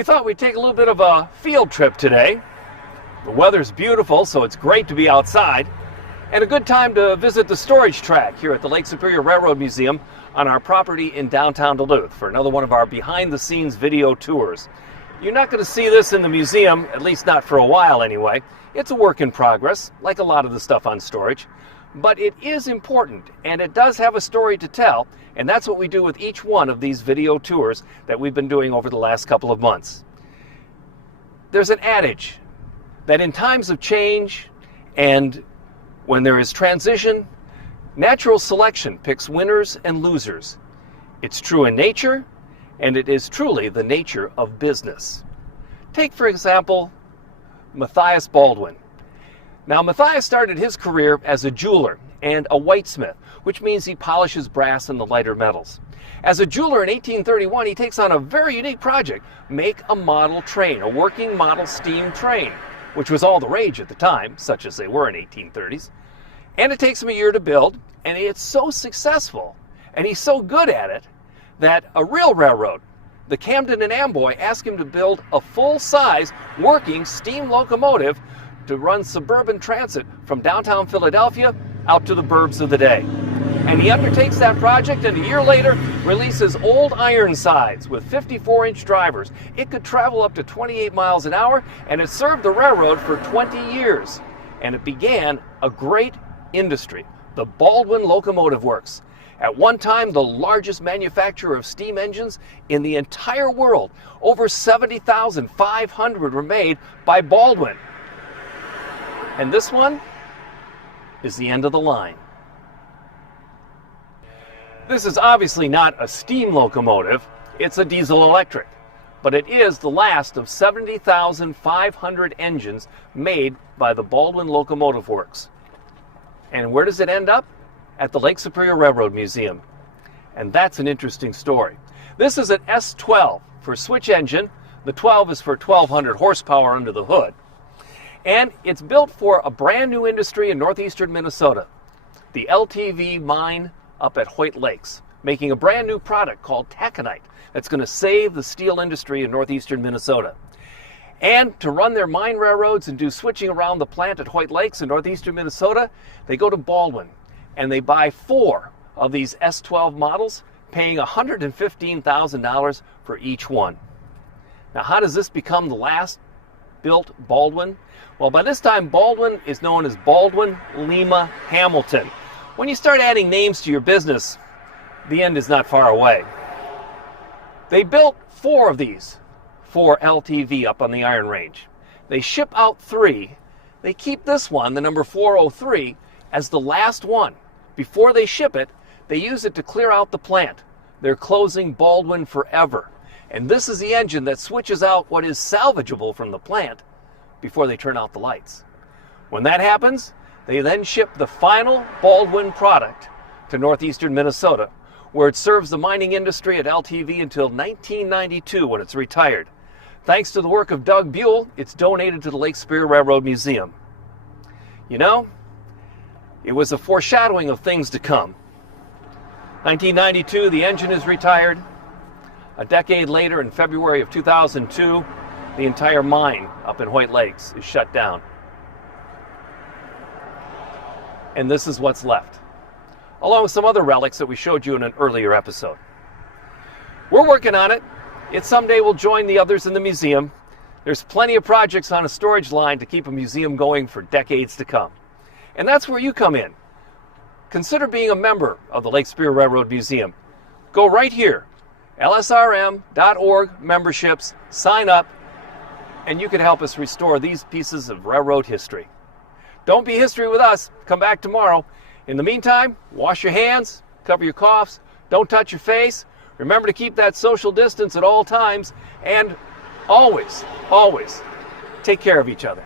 We thought we'd take a little bit of a field trip today. The weather's beautiful, so it's great to be outside, and a good time to visit the storage track here at the Lake Superior Railroad Museum on our property in downtown Duluth for another one of our behind-the-scenes video tours. You're not going to see this in the museum, at least not for a while anyway. It's a work in progress, like a lot of the stuff on storage, but it is important, and it does have a story to tell, and that's what we do with each one of these video tours that we've been doing over the last couple of months. There's an adage that in times of change and when there is transition, natural selection picks winners and losers. It's true in nature, and it is truly the nature of business. Take, for example, Matthias Baldwin. Now, Matthias started his career as a jeweler and a whitesmith, which means he polishes brass and the lighter metals. As a jeweler in 1831, he takes on a very unique project: make a model train, a working model steam train, which was all the rage at the time, such as they were in 1830s. And it takes him a year to build, and it's so successful, and he's so good at it, that a real railroad, the Camden and Amboy, asked him to build a full-size working steam locomotive to run suburban transit from downtown Philadelphia out to the burbs of the day. And he undertakes that project, and a year later releases Old Ironsides with 54-inch drivers. It could travel up to 28 miles an hour, and it served the railroad for 20 years. And it began a great industry, the Baldwin Locomotive Works. At one time, the largest manufacturer of steam engines in the entire world. Over 70,500 were made by Baldwin. And this one is the end of the line. This is obviously not a steam locomotive, it's a diesel electric, but it is the last of 70,500 engines made by the Baldwin Locomotive Works. And where does it end up? At the Lake Superior Railroad Museum. And that's an interesting story. This is an S12 for switch engine. The 12 is for 1,200 horsepower under the hood. And it's built for a brand new industry in northeastern Minnesota, the LTV mine up at Hoyt Lakes, making a brand new product called taconite that's going to save the steel industry in northeastern Minnesota. And to run their mine railroads and do switching around the plant at Hoyt Lakes in northeastern Minnesota, they go to Baldwin and they buy 4 of these S12 models, paying $115,000 for each one. Now, how does this become the last built Baldwin? Well, by this time, Baldwin is known as Baldwin Lima Hamilton. When you start adding names to your business, the end is not far away. They built 4 of these for LTV up on the Iron Range. They ship out 3. They keep this one, the number 403, as the last one. Before they ship it, they use it to clear out the plant. They're closing Baldwin forever. And this is the engine that switches out what is salvageable from the plant before they turn out the lights. When that happens, they then ship the final Baldwin product to northeastern Minnesota, where it serves the mining industry at LTV until 1992 when it's retired. Thanks to the work of Doug Buell, it's donated to the Lake Superior Railroad Museum. You know, it was a foreshadowing of things to come. 1992, the engine is retired. A decade later, in February of 2002, the entire mine up in Hoyt Lakes is shut down. And this is what's left, along with some other relics that we showed you in an earlier episode. We're working on it. It someday will join the others in the museum. There's plenty of projects on a storage line to keep a museum going for decades to come. And that's where you come in. Consider being a member of the Lake Superior Railroad Museum. Go right here, lsrm.org memberships, sign up, and you can help us restore these pieces of railroad history. Don't be history with us. Come back tomorrow. In the meantime, wash your hands, cover your coughs, don't touch your face. Remember to keep that social distance at all times, and always, always take care of each other.